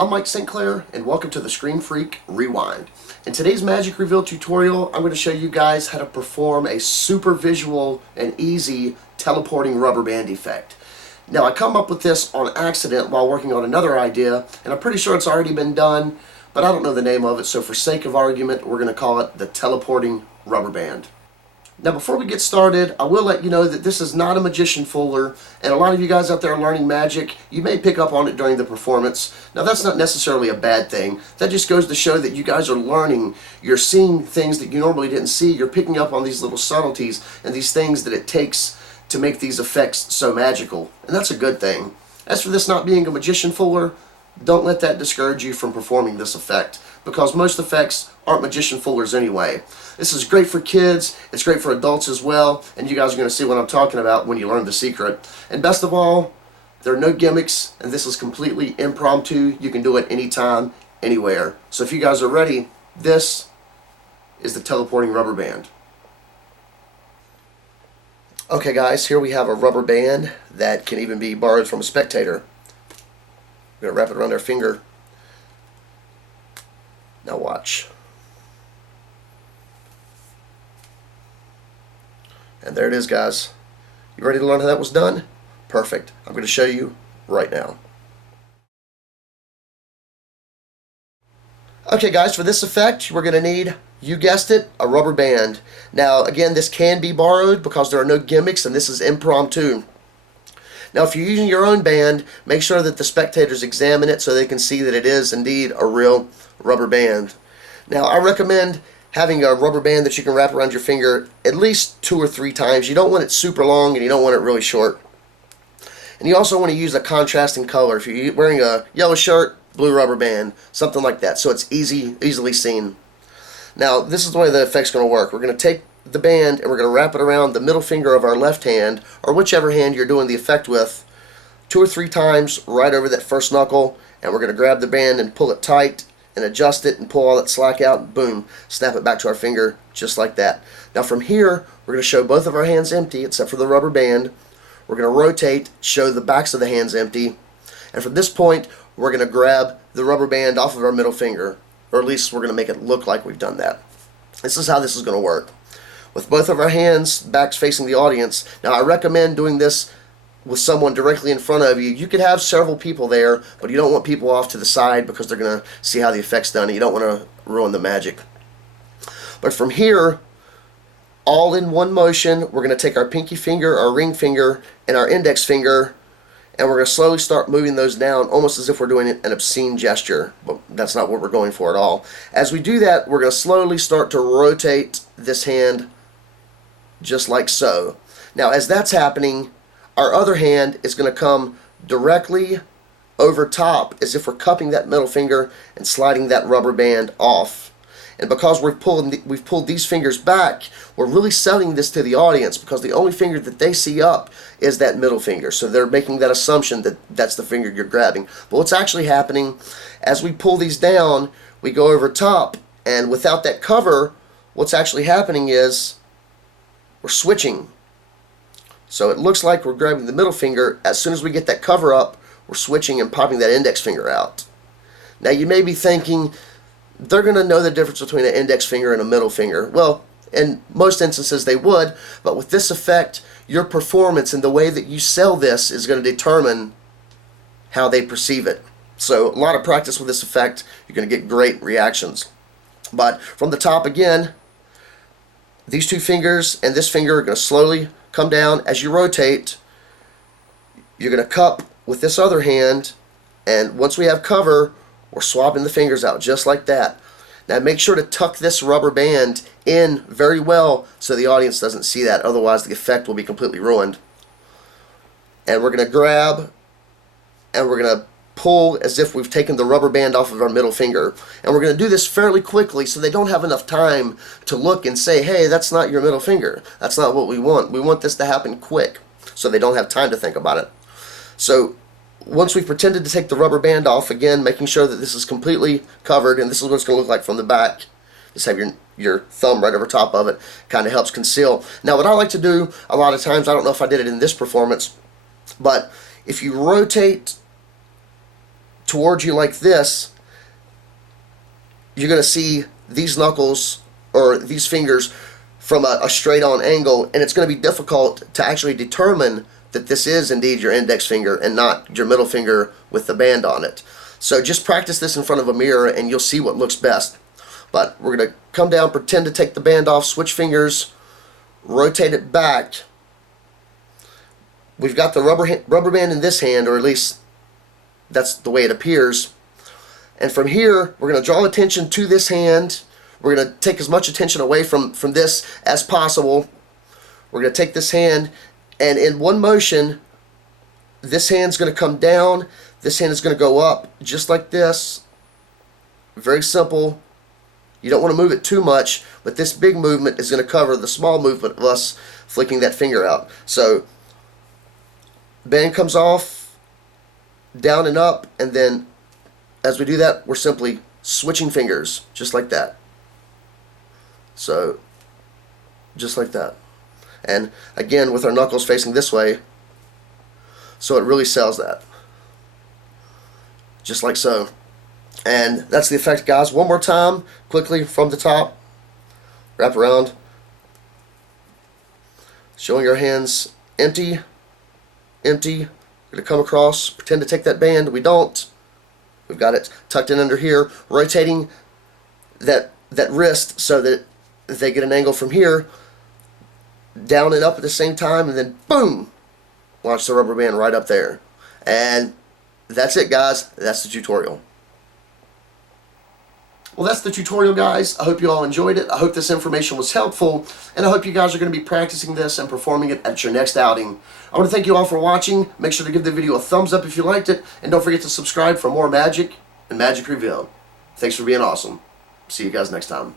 I'm Mike St. Clair, and welcome to the Screen Freak Rewind. In today's Magic Reveal tutorial, I'm going to show you guys how to perform a super visual and easy teleporting rubber band effect. Now, I come up with this on accident while working on another idea, and I'm pretty sure it's already been done, but I don't know the name of it, so for sake of argument, we're going to call it the teleporting rubber band. Now, before we get started, I will let you know that this is not a magician fooler, and a lot of you guys out there learning magic, you may pick up on it during the performance. Now, that's not necessarily a bad thing. That just goes to show that you guys are learning. You're seeing things that you normally didn't see. You're picking up on these little subtleties and these things that it takes to make these effects so magical, and that's a good thing. As for this not being a magician fooler, don't let that discourage you from performing this effect, because most effects aren't magician foolers anyway. This is great for kids, it's great for adults as well, and you guys are going to see what I'm talking about when you learn the secret. And best of all, there are no gimmicks, and this is completely impromptu. You can do it anytime, anywhere. So if you guys are ready, this is the teleporting rubber band. Okay guys, here we have a rubber band that can even be borrowed from a spectator. We're going to wrap it around our finger. Now watch. And there it is, guys. You ready to learn how that was done? Perfect. I'm going to show you right now. Okay guys, for this effect we're going to need, you guessed it, a rubber band. Now again, this can be borrowed because there are no gimmicks and this is impromptu. Now if you're using your own band, make sure that the spectators examine it so they can see that it is indeed a real rubber band. Now I recommend having a rubber band that you can wrap around your finger at least 2 or 3 times. You don't want it super long and you don't want it really short. And you also want to use a contrasting color. If you're wearing a yellow shirt, blue rubber band, something like that, so it's easily seen. Now this is the way the effect's going to work. We're going to take the band and we're going to wrap it around the middle finger of our left hand, or whichever hand you're doing the effect with, 2 or 3 times right over that first knuckle, and we're going to grab the band and pull it tight and adjust it and pull all that slack out, and boom, snap it back to our finger just like that. Now from here, we're going to show both of our hands empty except for the rubber band. We're going to rotate, show the backs of the hands empty, and from this point we're going to grab the rubber band off of our middle finger, or at least we're going to make it look like we've done that. This is how this is going to work. With both of our hands backs facing the audience. Now I recommend doing this with someone directly in front of you. You could have several people there, but you don't want people off to the side because they're going to see how the effect's done and you don't want to ruin the magic. But from here, all in one motion, we're going to take our pinky finger, our ring finger, and our index finger, and we're going to slowly start moving those down almost as if we're doing an obscene gesture, but that's not what we're going for at all. As we do that, we're going to slowly start to rotate this hand just like so. Now as that's happening, our other hand is going to come directly over top as if we're cupping that middle finger and sliding that rubber band off. And because we've pulled these fingers back, we're really selling this to the audience because the only finger that they see up is that middle finger. So they're making that assumption that that's the finger you're grabbing. But what's actually happening, as we pull these down, we go over top, and without that cover, what's actually happening is we're switching. So it looks like we're grabbing the middle finger. As soon as we get that cover up, we're switching and popping that index finger out. Now you may be thinking, they're going to know the difference between an index finger and a middle finger. Well, in most instances they would, but with this effect, your performance and the way that you sell this is going to determine how they perceive it. So a lot of practice with this effect, you're going to get great reactions. But from the top again, these 2 fingers and this finger are going to slowly come down. As you rotate, you're going to cup with this other hand, and once we have cover, we're swapping the fingers out just like that. Now make sure to tuck this rubber band in very well so the audience doesn't see that, otherwise the effect will be completely ruined. And we're going to grab and we're going to pull as if we've taken the rubber band off of our middle finger. And we're going to do this fairly quickly so they don't have enough time to look and say, hey, that's not your middle finger. That's not what we want. We want this to happen quick so they don't have time to think about it. So once we've pretended to take the rubber band off, again, making sure that this is completely covered, and this is what it's going to look like from the back. Just have your thumb right over top of it. Kind of helps conceal. Now what I like to do a lot of times, I don't know if I did it in this performance, but if you rotate towards you like this, you're going to see these knuckles or these fingers from a straight on angle, and it's going to be difficult to actually determine that this is indeed your index finger and not your middle finger with the band on it. So just practice this in front of a mirror and you'll see what looks best. But we're going to come down, pretend to take the band off, switch fingers, rotate it back. We've got the rubber band in this hand, or at least that's the way it appears. And from here, we're going to draw attention to this hand. We're going to take as much attention away from this as possible. We're going to take this hand, and in one motion, this hand's going to come down, this hand is going to go up, just like this. Very simple. You don't want to move it too much, but this big movement is going to cover the small movement of us flicking that finger out. So, band comes off, down and up, and then as we do that, we're simply switching fingers, just like that. So, just like that. And again, with our knuckles facing this way, so it really sells that. Just like so. And that's the effect, guys. One more time, quickly from the top. Wrap around. Showing our hands empty. Empty. We're going to come across, pretend to take that band. We don't. We've got it tucked in under here. Rotating that wrist so that they get an angle from here. Down and up at the same time, and then boom! Launch the rubber band right up there. And that's it, guys. That's the tutorial. Well, that's the tutorial, guys. I hope you all enjoyed it. I hope this information was helpful, and I hope you guys are going to be practicing this and performing it at your next outing. I want to thank you all for watching. Make sure to give the video a thumbs up if you liked it, and don't forget to subscribe for more magic and magic revealed. Thanks for being awesome. See you guys next time.